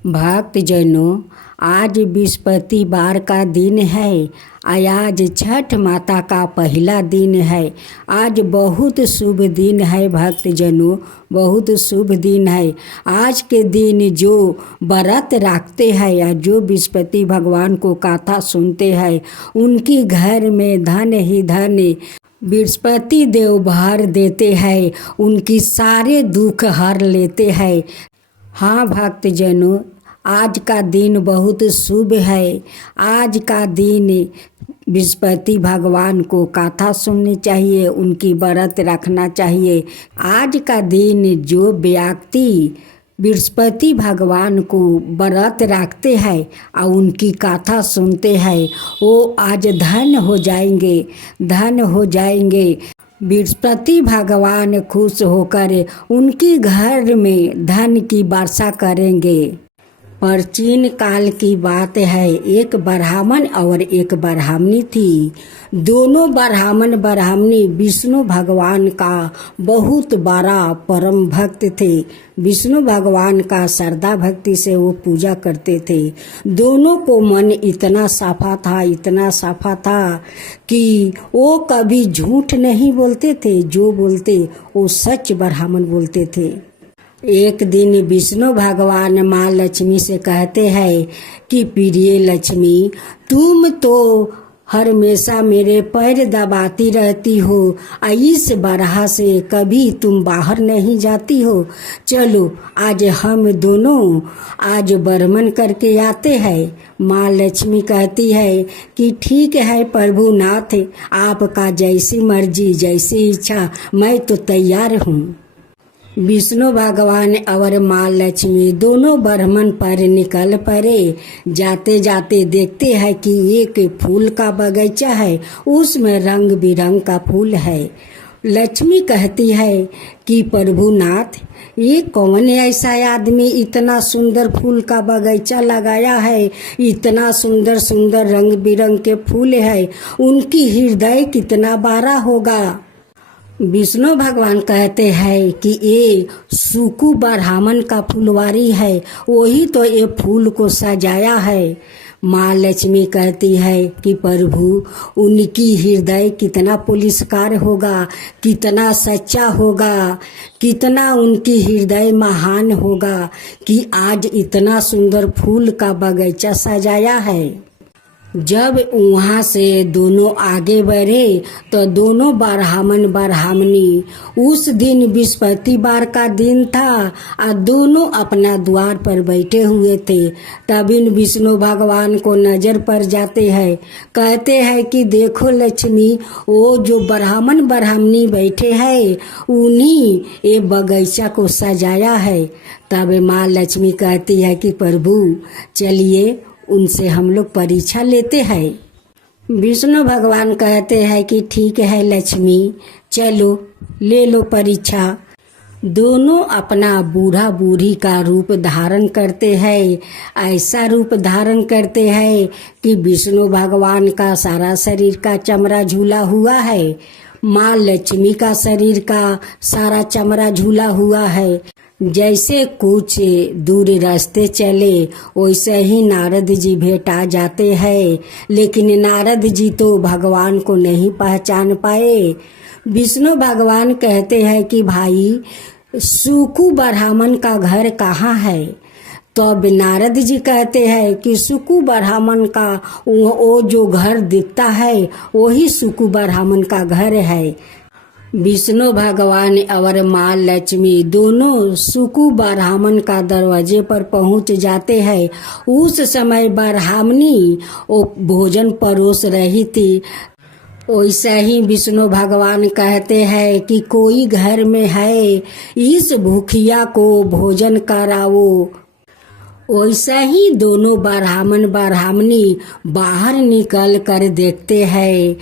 भक्तजनों, आज बृहस्पतिवार का दिन है। आज छठ माता का पहला दिन है। आज बहुत शुभ दिन है भक्तजनों, बहुत शुभ दिन है। आज के दिन जो व्रत रखते हैं या जो बृहस्पति भगवान को कथा सुनते हैं, उनकी घर में धन ही धन बृहस्पति देव भर देते हैं, उनकी सारे दुख हर लेते हैं। हाँ भक्तजनों, आज का दिन बहुत शुभ है। आज का दिन बृहस्पति भगवान को कथा सुननी चाहिए, उनकी व्रत रखना चाहिए। आज का दिन जो व्यक्ति बृहस्पति भगवान को व्रत रखते हैं और उनकी कथा सुनते हैं, वो आज धन हो जाएंगे, धन हो जाएंगे। बृहस्पति भगवान खुश होकर उनके घर में धन की वर्षा करेंगे। प्राचीन काल की बात है, एक ब्राह्मण और एक ब्राह्मणी थी। दोनों ब्राह्मण ब्राह्मणी विष्णु भगवान का बहुत बड़ा परम भक्त थे। विष्णु भगवान का श्रद्धा भक्ति से वो पूजा करते थे। दोनों को मन इतना साफा था, इतना साफा था कि वो कभी झूठ नहीं बोलते थे, जो बोलते वो सच ब्राह्मण बोलते थे। एक दिन विष्णु भगवान माँ लक्ष्मी से कहते हैं कि प्रिय लक्ष्मी, तुम तो हमेशा मेरे पैर दबाती रहती हो, इस बरहा से कभी तुम बाहर नहीं जाती हो। चलो आज हम दोनों आज भ्रमण करके आते हैं। माँ लक्ष्मी कहती है कि ठीक है प्रभुनाथ, आपका जैसी मर्जी जैसी इच्छा, मैं तो तैयार हूँ। विष्णु भगवान और माँ लक्ष्मी दोनों भ्रमण पर निकल पड़े। जाते जाते देखते हैं कि एक फूल का बगीचा है, उसमें रंग बिरंग का फूल है। लक्ष्मी कहती है कि प्रभुनाथ, ये कौन ऐसा आदमी इतना सुंदर फूल का बगीचा लगाया है, इतना सुंदर सुंदर रंग बिरंग के फूल है, उनकी हृदय कितना बड़ा होगा। विष्णु भगवान कहते हैं कि ये सुकु ब्राह्मण का फुलवारी है, वही तो ये फूल को सजाया है। माँ लक्ष्मी कहती है कि प्रभु, उनकी हृदय कितना पुलिसकार होगा, कितना सच्चा होगा, कितना उनकी हृदय महान होगा कि आज इतना सुंदर फूल का बगीचा सजाया है। जब वहाँ से दोनों आगे बढ़े तो दोनों ब्राह्मण ब्राह्मणी, उस दिन बृहस्पतिवार का दिन था और दोनों अपना द्वार पर बैठे हुए थे। तब इन विष्णु भगवान को नजर पड़ जाते हैं। कहते हैं कि देखो लक्ष्मी, वो जो ब्राह्मण ब्राह्मणी बैठे हैं, उन्हीं ये बगीचा को सजाया है। तब माँ लक्ष्मी कहती है कि प्रभु चलिए उनसे हम लोग परीक्षा लेते हैं। विष्णु भगवान कहते हैं कि ठीक है लक्ष्मी, चलो ले लो परीक्षा। दोनों अपना बूढ़ा बूढ़ी का रूप धारण करते हैं। ऐसा रूप धारण करते हैं कि विष्णु भगवान का सारा शरीर का चमड़ा झूला हुआ है, माँ लक्ष्मी का शरीर का सारा चमड़ा झूला हुआ है। जैसे कुछ दूर रास्ते चले, वैसे ही नारद जी भेटा जाते हैं, लेकिन नारद जी तो भगवान को नहीं पहचान पाए। विष्णु भगवान कहते हैं कि भाई, सुकु ब्राह्मण का घर कहाँ है? तो अब नारद जी कहते हैं कि सुकु ब्राह्मण का वो जो घर दिखता है, वही सुकु ब्राह्मण का घर है। विष्णु भगवान और माँ लक्ष्मी दोनों सुकु ब्राह्मण का दरवाजे पर पहुंच जाते हैं। उस समय ब्राह्मणी वो भोजन परोस रही थी। वैसे ही विष्णु भगवान कहते हैं कि कोई घर में है, इस भूखिया को भोजन कराओ। वैसा ही दोनों ब्राह्मण ब्राह्मणी बाहर निकल कर देखते हैं।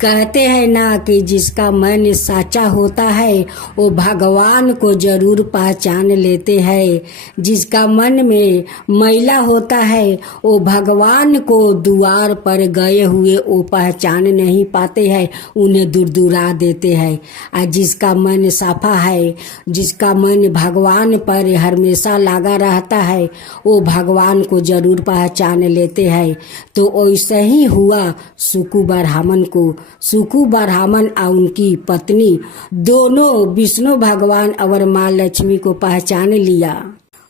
कहते हैं ना कि जिसका मन साचा होता है वो भगवान को जरूर पहचान लेते हैं। जिसका मन में मैला होता है वो भगवान को द्वार पर गए हुए वो पहचान नहीं पाते हैं, उन्हें दूर दूरा देते हैं। और जिसका मन साफा है, जिसका मन भगवान पर हमेशा लगा रहता है, वो भगवान को जरूर पहचान लेते हैं। तो ऐसा ही हुआ सुकु ब्राह्मण को। सुकु ब्राह्मण और उनकी पत्नी दोनों विष्णु भगवान और माँ लक्ष्मी को पहचान लिया।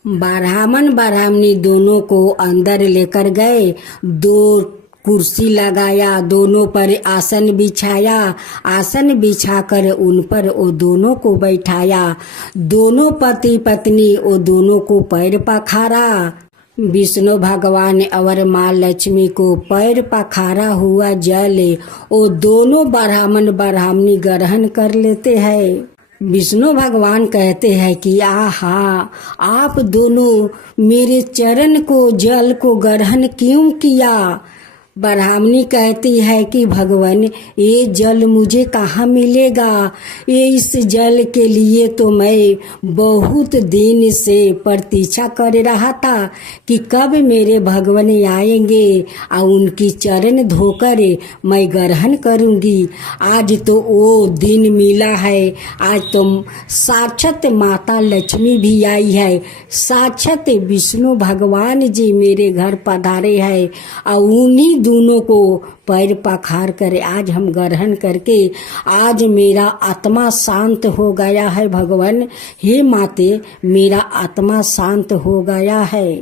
ब्राह्मण ब्राह्मणी दोनों को अंदर लेकर गए, दो कुर्सी लगाया, दोनों पर आसन बिछाया, आसन बिछाकर उन पर वो दोनों को बैठाया। दोनों पति पत्नी वो दोनों को पैर पखारा। विष्णु भगवान और माँ लक्ष्मी को पैर पखारा हुआ जल वो दोनों ब्राह्मण ब्राह्मणी ग्रहण कर लेते हैं। विष्णु भगवान कहते हैं कि आहा, आप दोनों मेरे चरण को जल को ग्रहण क्यों किया। ब्राह्मणी कहती है कि भगवान ये जल मुझे कहाँ मिलेगा। ये इस जल के लिए तो मैं बहुत दिन से प्रतीक्षा कर रहा था कि कब मेरे भगवान आएंगे और उनकी चरण धोकर मैं ग्रहण करूंगी। आज तो वो दिन मिला है। आज तो साक्षात माता लक्ष्मी भी आई है, साक्षात विष्णु भगवान जी मेरे घर पधारे हैं और उन्हीं दोनों को पैर पखार कर आज हम ग्रहण करके आज मेरा आत्मा शांत हो गया है। भगवान हे माते, मेरा आत्मा शांत हो गया है।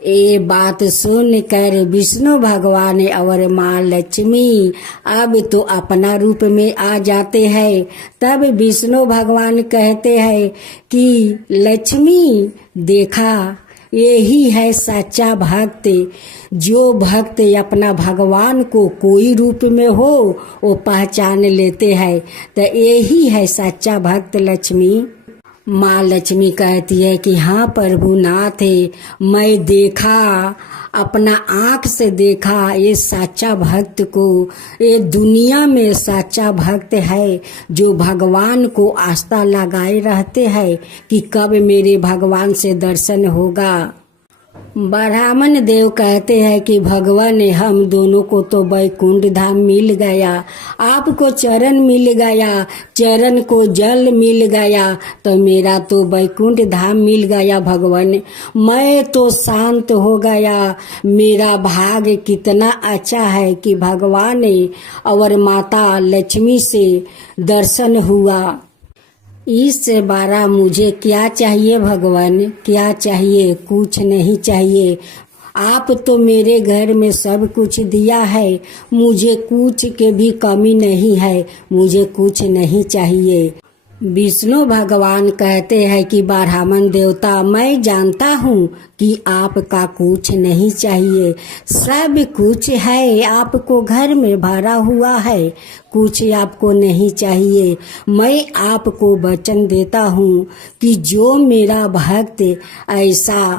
ये बात सुनकर विष्णु भगवान और माँ लक्ष्मी अब तो अपना रूप में आ जाते हैं। तब विष्णु भगवान कहते हैं कि लक्ष्मी देखा, यही है सच्चा भक्त। जो भक्त अपना भगवान को कोई रूप में हो वो पहचान लेते हैं, तो यही है सच्चा भक्त लक्ष्मी। माँ लक्ष्मी कहती है कि हाँ प्रभुनाथ, मैं देखा, अपना आँख से देखा ये सच्चा भक्त को। ये दुनिया में सच्चा भक्त है जो भगवान को आस्था लगाए रहते हैं कि कब मेरे भगवान से दर्शन होगा। ब्राह्मण देव कहते हैं कि भगवान हम दोनों को तो बैकुंठ धाम मिल गया, आपको चरण मिल गया, चरण को जल मिल गया, तो मेरा तो बैकुंठ धाम मिल गया। भगवान मैं तो शांत हो गया। मेरा भाग्य कितना अच्छा है कि भगवान और माता लक्ष्मी से दर्शन हुआ। इससे बारा मुझे क्या चाहिए भगवान, क्या चाहिए? कुछ नहीं चाहिए। आप तो मेरे घर में सब कुछ दिया है, मुझे कुछ के भी कमी नहीं है, मुझे कुछ नहीं चाहिए। विष्णु भगवान कहते हैं कि ब्राह्मण देवता मैं जानता हूँ कि आपका कुछ नहीं चाहिए, सब कुछ है आपको घर में भरा हुआ है, कुछ आपको नहीं चाहिए। मैं आपको वचन देता हूँ कि जो मेरा भक्त ऐसा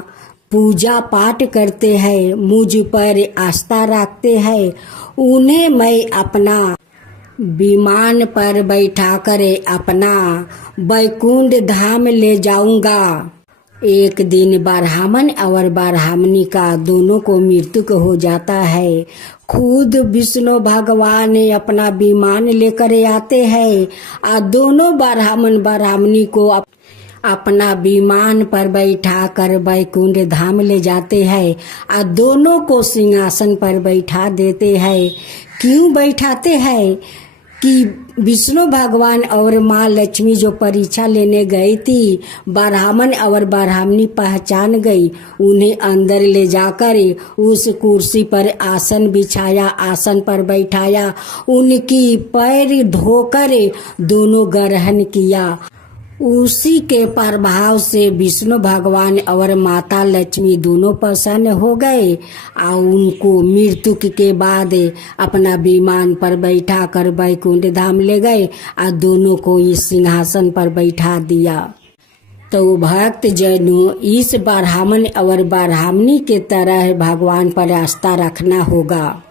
पूजा पाठ करते हैं, मुझ पर आस्था रखते हैं, उन्हें मैं अपना विमान पर बैठाकर अपना बैकुंठ धाम ले जाऊंगा। एक दिन ब्राह्मण और ब्राह्मणी का दोनों को मृत्यु हो जाता है। खुद विष्णु भगवान अपना विमान लेकर आते हैं और दोनों ब्राह्मण ब्राह्मणी को अपना विमान पर बैठा कर बैकुंठ धाम ले जाते हैं और दोनों को सिंहासन पर बैठा देते हैं। क्यों बैठाते हैं कि विष्णु भगवान और माँ लक्ष्मी जो परीक्षा लेने गई थी, ब्राह्मण और ब्राह्मणी पहचान गई, उन्हें अंदर ले जाकर उस कुर्सी पर आसन बिछाया, आसन पर बैठाया, उनकी पैर धोकर दोनों ग्रहण किया। उसी के प्रभाव से विष्णु भगवान और माता लक्ष्मी दोनों प्रसन्न हो गए और उनको मृत्यु के बाद अपना विमान पर बैठा कर बैकुंठ धाम ले गए और दोनों को इस सिंहासन पर बैठा दिया। तो भक्त जनों, इस ब्राह्मण और ब्राह्मणी के तरह भगवान पर आस्था रखना होगा।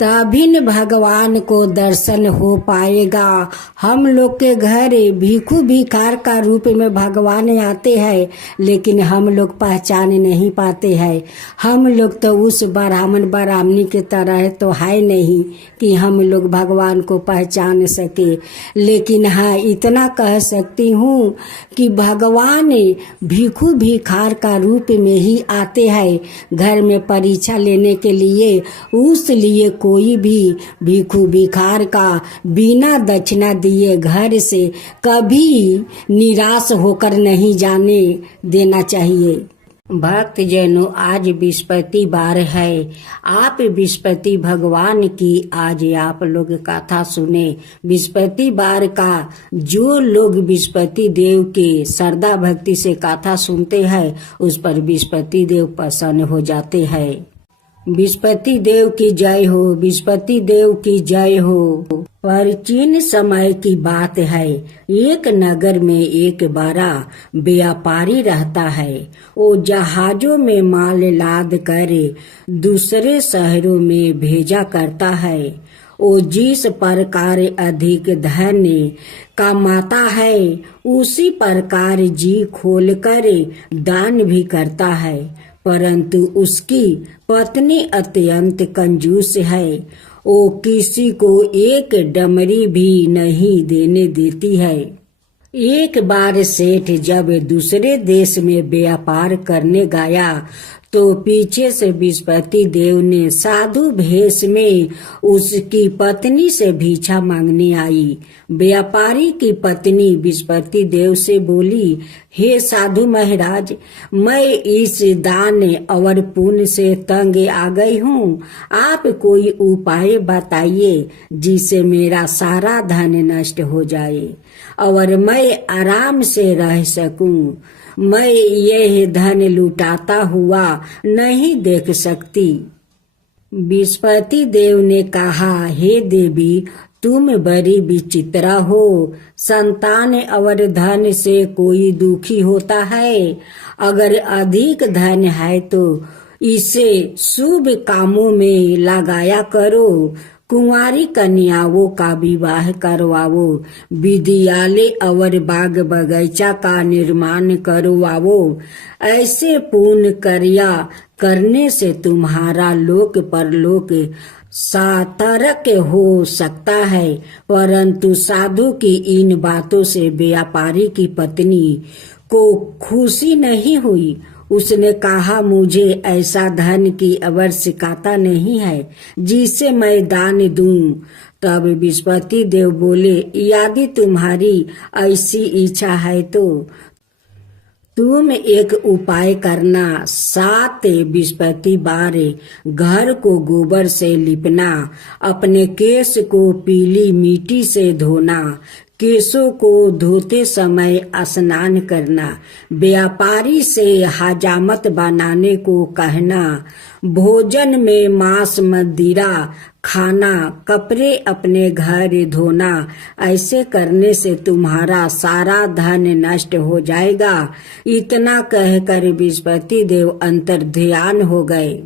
तभी न भगवान को दर्शन हो पाएगा। हम लोग के घर भिखू भिखार का रूप में भगवान आते हैं, लेकिन हम लोग पहचान नहीं पाते हैं। हम लोग तो उस ब्राह्मण ब्राह्मणी की तरह तो है नहीं कि हम लोग भगवान को पहचान सके। लेकिन हाँ, इतना कह सकती हूँ कि भगवान भिखू भिखार का रूप में ही आते हैं घर में परीक्षा लेने के लिए। उस लिए कोई भी भिखू भिखार का बिना दक्षिणा दिए घर से कभी निराश होकर नहीं जाने देना चाहिए। भक्तजनों, आज बृहस्पतिवार है। आप बृहस्पति भगवान की आज आप लोग कथा सुने। बृहस्पतिवार का जो लोग बृहस्पति देव के श्रद्धा भक्ति से कथा सुनते हैं, उस पर बृहस्पति देव प्रसन्न हो जाते हैं। बृहस्पति देव की जय हो, बृहस्पति देव की जय हो। प्राचीन समय की बात है, एक नगर में एक बड़ा व्यापारी रहता है। वो जहाजों में माल लाद कर दूसरे शहरों में भेजा करता है। वो जिस प्रकार अधिक धन कमाता है, उसी प्रकार जी खोलकर दान भी करता है। परंतु उसकी पत्नी अत्यंत कंजूस है। वो किसी को एक डमरी भी नहीं देने देती है। एक बार सेठ जब दूसरे देश में व्यापार करने गया तो पीछे से बृहस्पति देव ने साधु भेष में उसकी पत्नी से भिक्षा मांगने आई। व्यापारी की पत्नी बृहस्पति देव से बोली, हे साधु महाराज, मैं इस दान और पुण्य से तंग आ गई हूँ। आप कोई उपाय बताइए जिससे मेरा सारा धन नष्ट हो जाए और मैं आराम से रह सकूं। मैं यह धन लुटाता हुआ नहीं देख सकती। बृहस्पति देव ने कहा, हे देवी, तुम बड़ी विचित्र हो। संतान और धन से कोई दुखी होता है। अगर अधिक धन है तो इसे शुभ कामों में लगाया करो। कुंवारी कन्याओं का विवाह करवाओ, विद्यालय और बाग बगीचा का निर्माण करवाओ। ऐसे पूर्ण कार्य करने से तुम्हारा लोक परलोक सार्थक हो सकता है। परंतु साधु की इन बातों से व्यापारी की पत्नी को खुशी नहीं हुई। उसने कहा, मुझे ऐसा धन की आवश्यकता नहीं है जिसे मैं दान दूं। तब बृहस्पति देव बोले, यदि तुम्हारी ऐसी इच्छा है तो तुम एक उपाय करना। 7 बृहस्पतिवार घर को गोबर से लिपना, अपने केश को पीली मिट्टी से धोना, केशों को धोते समय स्नान करना, व्यापारी से हजामत बनाने को कहना, भोजन में मांस मदिरा खाना, कपड़े अपने घर धोना। ऐसे करने से तुम्हारा सारा धन नष्ट हो जाएगा। इतना कहकर बृहस्पति देव अंतर्ध्यान हो गए।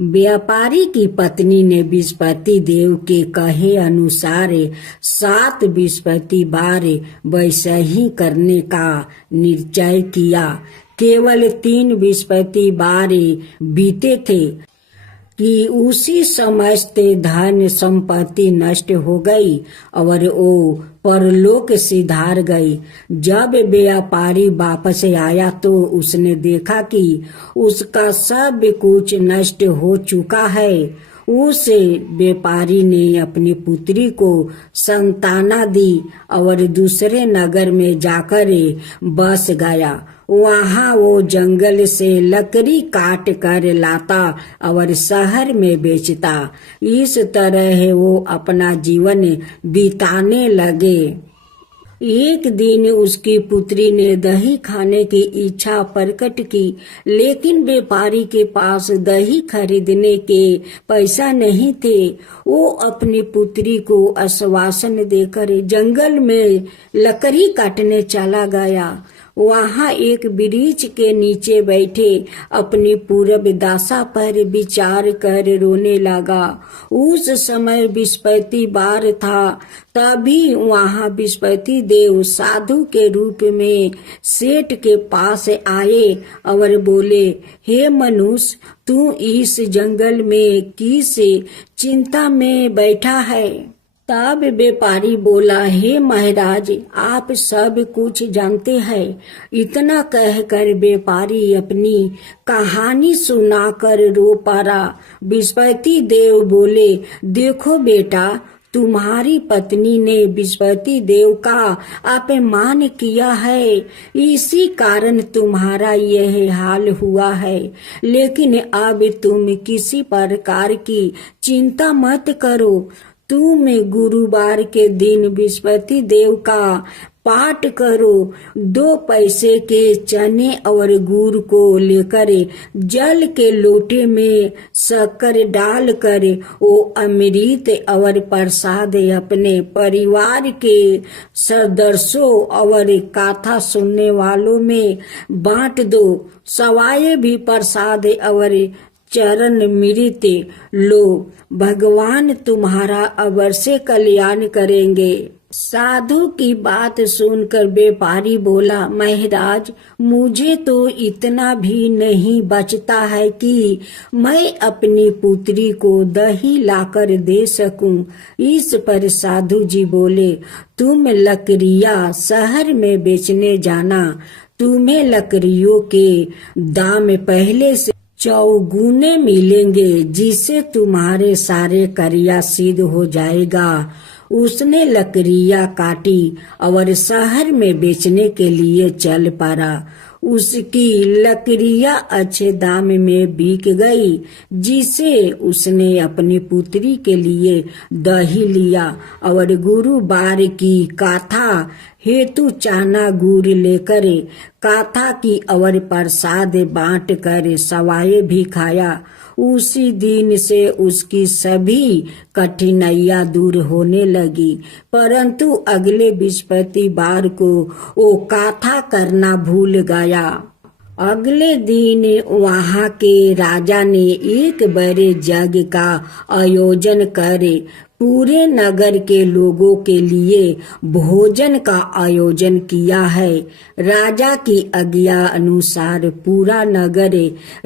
व्यापारी की पत्नी ने बृहस्पति देव के कहे अनुसार 7 बृहस्पतिवार वैसे ही करने का निश्चय किया। केवल 3 बृहस्पतिवार बीते थे कि उसी समस्त धन संपत्ति नष्ट हो गई और वो परलोक सिधार गई। जब व्यापारी वापस आया तो उसने देखा कि उसका सब कुछ नष्ट हो चुका है। उस व्यापारी ने अपनी पुत्री को संताना दी और दूसरे नगर में जाकर बस गया। वहाँ वो जंगल से लकड़ी काट कर लाता और शहर में बेचता। इस तरह वो अपना जीवन बिताने लगे। एक दिन उसकी पुत्री ने दही खाने की इच्छा प्रकट की, लेकिन व्यापारी के पास दही खरीदने के पैसा नहीं थे। वो अपनी पुत्री को आश्वासन देकर जंगल में लकड़ी काटने चला गया। वहाँ एक वृक्ष के नीचे बैठे अपनी पूरब दशा पर विचार कर रोने लगा। उस समय बृहस्पति वार था। तभी वहाँ बृहस्पति देव साधु के रूप में सेठ के पास आए और बोले, हे मनुष्य, तू इस जंगल में किस चिंता में बैठा है? तब व्यापारी बोला, हे महाराज, आप सब कुछ जानते हैं। इतना कहकर व्यापारी अपनी कहानी सुनाकर रो पड़ा। बृहस्पति देव बोले, देखो बेटा, तुम्हारी पत्नी ने बृहस्पति देव का अपमान किया है, इसी कारण तुम्हारा यह हाल हुआ है। लेकिन अब तुम किसी प्रकार की चिंता मत करो। तुम गुरुवार के दिन बृहस्पति देव का पाठ करो। 2 पैसे के चने और गुड़ को लेकर जल के लोटे में शक्कर डालकर वो अमृत और प्रसाद अपने परिवार के सदस्यों और कथा सुनने वालों में बांट दो। सवाए भी प्रसाद और चरण मृत लो, भगवान तुम्हारा अवश्य कल्याण करेंगे। साधु की बात सुनकर व्यापारी बोला, महाराज, मुझे तो इतना भी नहीं बचता है कि मैं अपनी पुत्री को दही लाकर दे सकूं। इस पर साधु जी बोले, तुम लकड़ियां शहर में बेचने जाना। तुम्हें लकड़ियों के दाम पहले से चौगुने मिलेंगे, जिससे तुम्हारे सारे कार्य सिद्ध हो जाएगा। उसने लकड़ियां काटी और शहर में बेचने के लिए चल पड़ा। उसकी लकड़ियां अच्छे दाम में बिक गई, जिसे उसने अपनी पुत्री के लिए दही लिया और गुरुवार की कथा हेतु चाना गुड़ लेकर कथा की और प्रसाद बांट कर सवाए भी खाया। उसी दिन से उसकी सभी कठिनाइयां दूर होने लगी। परंतु अगले बृहस्पतिवार को वो कथा करना भूल गया। अगले दिन वहाँ के राजा ने एक बड़े यज्ञ का आयोजन करे पूरे नगर के लोगों के लिए भोजन का आयोजन किया है। राजा की आज्ञा अनुसार पूरा नगर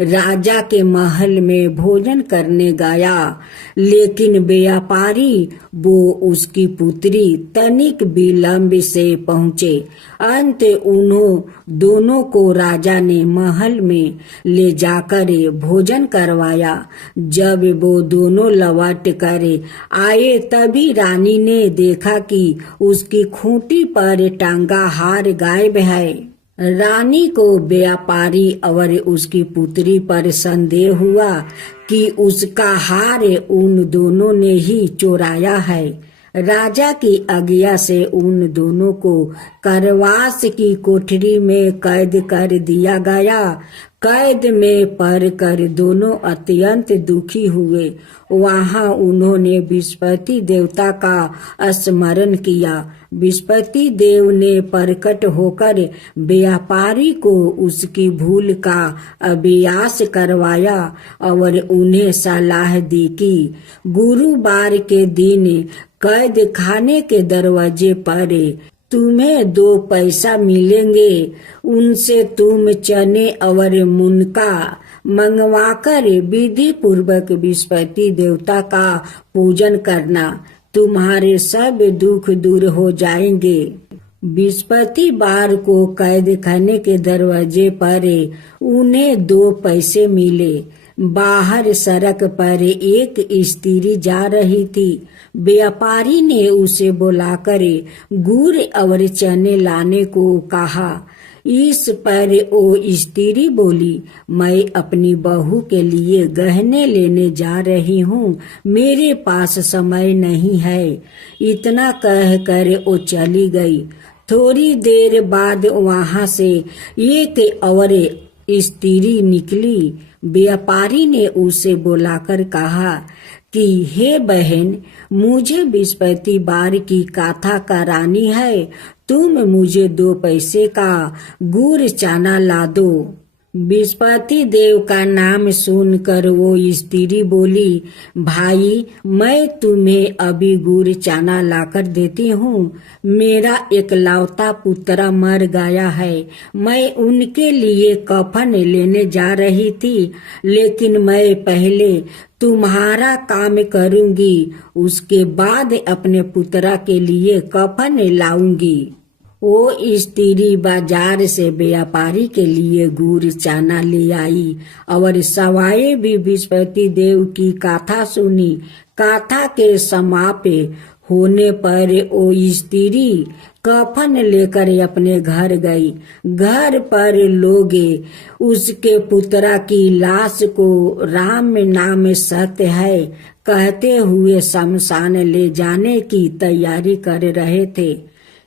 राजा के महल में भोजन करने गया, लेकिन व्यापारी वो उसकी पुत्री तनिक विलंब से पहुँचे। अंत उन्हों दोनों को राजा ने महल में ले जाकर भोजन करवाया। जब वो दोनों लौट कर आए तभी रानी ने देखा कि उसकी खूंटी पर टांगा हार गायब है। रानी को व्यापारी और उसकी पुत्री पर संदेह हुआ कि उसका हार उन दोनों ने ही चुराया है। राजा की आज्ञा से उन दोनों को कारावास की कोठरी में कैद कर दिया गया। कैद में पड़कर दोनों अत्यंत दुखी हुए। वहां उन्होंने बृहस्पति देवता का स्मरण किया। बृहस्पति देव ने प्रकट होकर व्यापारी को उसकी भूल का अभ्यास करवाया और उन्हें सलाह दी कि गुरुवार के दिन कैद खाने के दरवाजे पर तुम्हें 2 पैसा मिलेंगे। उनसे तुम चने और मुनका मंगवाकर विधि पूर्वक बृहस्पति देवता का पूजन करना। तुम्हारे सब दुख दूर हो जाएंगे। बृहस्पतिवार को कैद खाने के दरवाजे पर उन्हें 2 पैसे मिले। बाहर सड़क पर एक स्त्री जा रही थी। व्यापारी ने उसे बुलाकर गुड़ और चने लाने को कहा। इस पर वो स्त्री बोली, मैं अपनी बहू के लिए गहने लेने जा रही हूँ, मेरे पास समय नहीं है। इतना कहकर वो चली गई। थोड़ी देर बाद वहाँ से एक और स्त्री निकली। व्यापारी ने उसे बुलाकर कहा, कि हे बहन, मुझे बृहस्पति बार की कथा करानी है, तुम मुझे 2 पैसे का गुड़ चना ला दो। बृहस्पति देव का नाम सुनकर वो स्त्री बोली, भाई मैं तुम्हें अभी गुड़ चना लाकर देती हूँ। मेरा एकलौता पुत्र मर गया है, मैं उनके लिए कफन लेने जा रही थी, लेकिन मैं पहले तुम्हारा काम करूंगी, उसके बाद अपने पुत्र के लिए कफन लाऊंगी। वो स्त्री बाजार से व्यापारी के लिए गुड़ चना ले आई और सवाए भी बृहस्पति देव की कथा सुनी। कथा के समाप्त होने पर वो स्त्री कफन लेकर अपने घर गई। घर पर लोग उसके पुत्र की लाश को राम नाम सत्य है कहते हुए शमशान ले जाने की तैयारी कर रहे थे।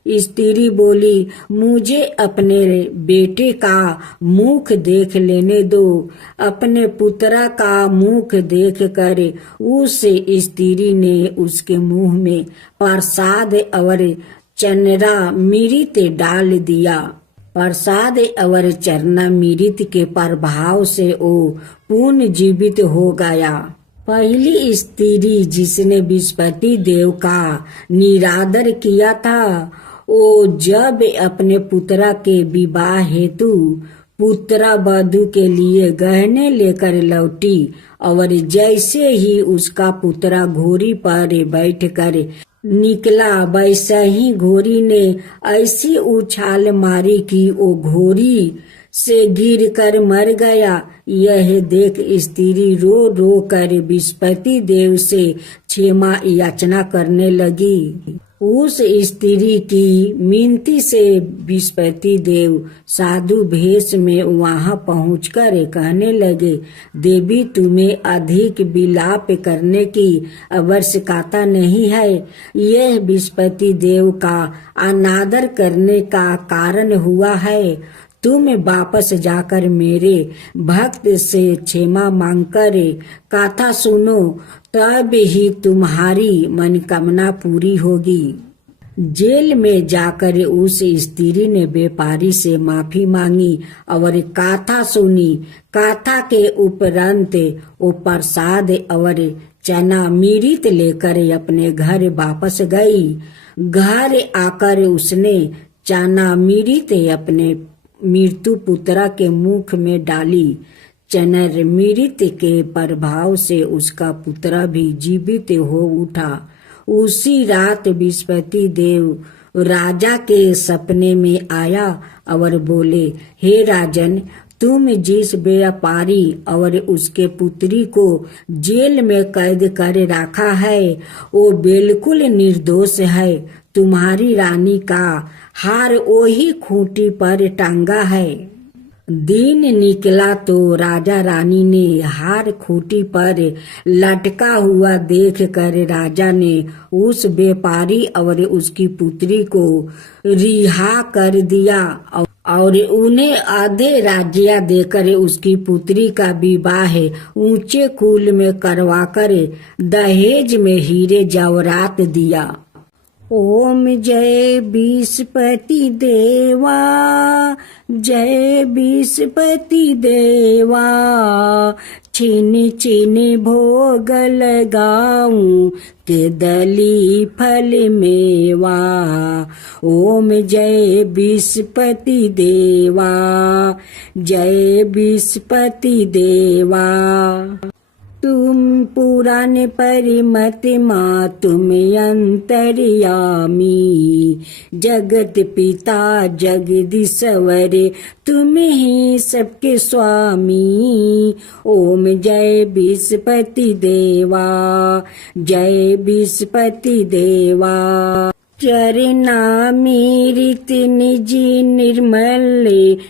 स्त्री बोली, मुझे अपने बेटे का मुख देख लेने दो। अपने पुत्र का मुख देखकर उस स्त्री ने उसके मुंह में प्रसाद और चरना मृत डाल दिया। प्रसाद और चरना मृत के प्रभाव से वो पुनर्जीवित हो गया। पहली स्त्री जिसने बृहस्पति देव का निरादर किया था, वो जब अपने पुत्र के विवाह हेतु पुत्र वधू के लिए गहने लेकर लौटी और जैसे ही उसका पुत्र घोड़ी पर बैठकर निकला, वैसे ही घोड़ी ने ऐसी उछाल मारी कि वो घोड़ी से गिरकर मर गया। यह देख स्त्री रो रो कर बृहस्पति देव से क्षमा याचना करने लगी। उस स्त्री की मिनती से बृहस्पति देव साधु भेष में वहां पहुंचकर कहने लगे, देवी तुम्हें अधिक विलाप करने की आवश्यकता नहीं है। यह बृहस्पति देव का अनादर करने का कारण हुआ है। तुम वापस जाकर मेरे भक्त से क्षमा मांगकर कथा सुनो, तब ही तुम्हारी मनोकामना पूरी होगी। जेल में जाकर उस स्त्री ने व्यापारी से माफी मांगी और कथा सुनी। कथा के उपरांत वो प्रसाद और चना मृत लेकर अपने घर वापस गई। घर आकर उसने चना मृत अपने मृत्यु पुत्र के मुख में डाली। चनर मृत के प्रभाव से उसका पुत्र भी जीवित हो उठा। उसी रात बृहस्पति देव राजा के सपने में आया और बोले, हे राजन, तुम जिस व्यापारी और उसके पुत्री को जेल में कैद कर रखा है वो बिल्कुल निर्दोष है। तुम्हारी रानी का हार वही खूंटी पर टांगा है। दिन निकला तो राजा रानी ने हार खूंटी पर लटका हुआ देखकर राजा ने उस व्यापारी और उसकी पुत्री को रिहा कर दिया और उन्हें आधे राज्य देकर उसकी पुत्री का विवाह ऊंचे कुल में करवाकर दहेज में हीरे जवाहरात दिया। ओम जय बृहस्पति देवा, जय बृहस्पति देवा, छिन छिन भोग लगाऊं के दली फल मेवा। ओम जय बृहस्पति देवा, जय बृहस्पति देवा। तुम पुराण परिमत माँ तुम अंतर्यामी, जगत पिता जगदीश्वर तुम ही सबके स्वामी। ओम जय बृहस्पति देवा, जय बृहस्पति देवा। चरना मृत निज निर्मल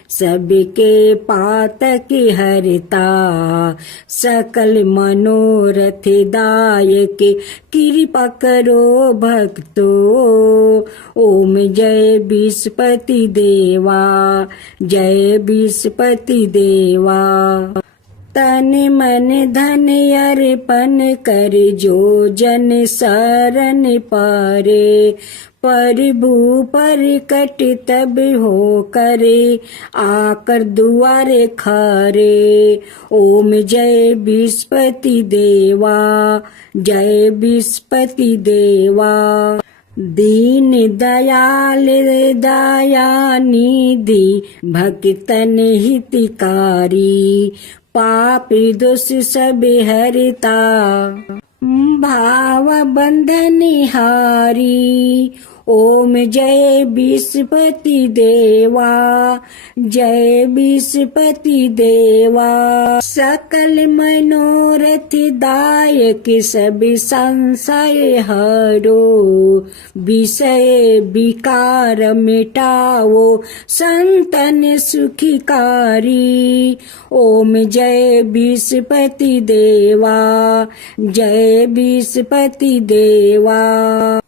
सबके पातक हरता, सकल मनोरथ दायक कृपा करो भक्तो। ओम जय बृहस्पति देवा, जय बृहस्पति देवा। तन मन धन अर्पण कर जो जन शरण पारे। प्रभु प्रकट तब हो करे आकर दुआरे खरे। ओम जय विस्पति देवा, जय विस्पति देवा। दीन दयाल दया निधि भक्तन हितकारी। पापी दोष सब हरता भाव बंधन हारी। ओम जय विस्पति देवा, जय विस्पति देवा। सकल मनोरथ दायक सब संशय हरो। विषय विकार मिटाओ संतन सुखकारी। ओम जय विस्पति देवा, जय विस्पति देवा।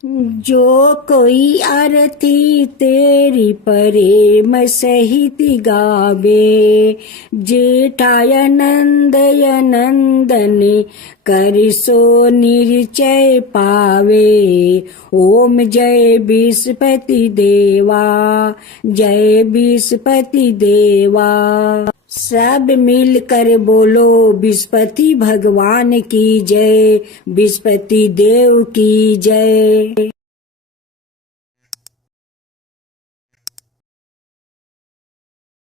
जो कोई आरती तेरी प्रेम सहित गावे। जेठाय नंदय नंदन कर सो निश्चय पावे। ओम जय विस्पति देवा, जय विस्पति देवा। सब मिलकर बोलो विस्पति भगवान की जय, विस्पति देव की जय।